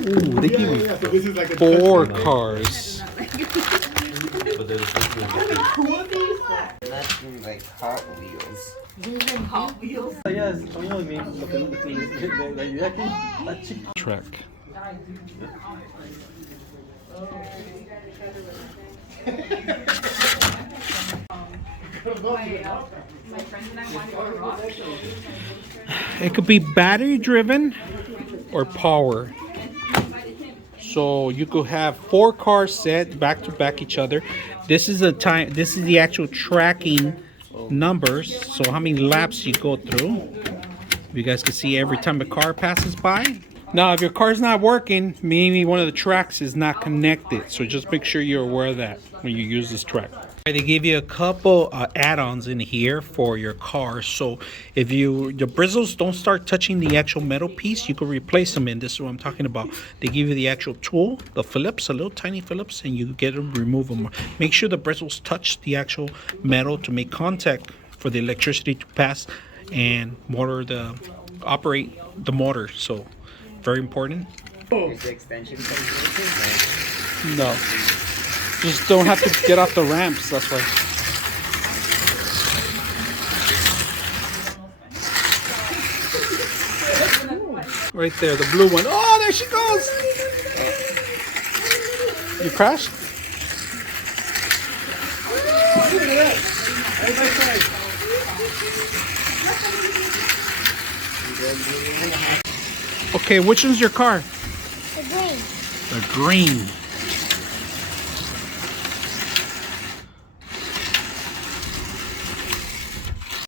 Ooh, they give you 4 cars. Nothing like Hot Wheels. Track. It could be battery driven or power. So you could have 4 cars set back to back each other. This is the actual tracking numbers. So how many laps you go through. You guys can see every time a car passes by. Now, if your car's not working, maybe one of the tracks is not connected. So just make sure you're aware of that when you use this track. They give you a couple add-ons in here for your car. So if your bristles don't start touching the actual metal piece, you can replace them. And this is what I'm talking about. They give you the actual tool, the Phillips, a little tiny Phillips, and you get to remove them. Make sure the bristles touch the actual metal to make contact for the electricity to pass and operate the motor. So very important. Is the extension cord No. Just don't have to get off the ramps, that's why. Right there, the blue one. Oh, there she goes! You crashed? Okay, which one's your car? The green. The green.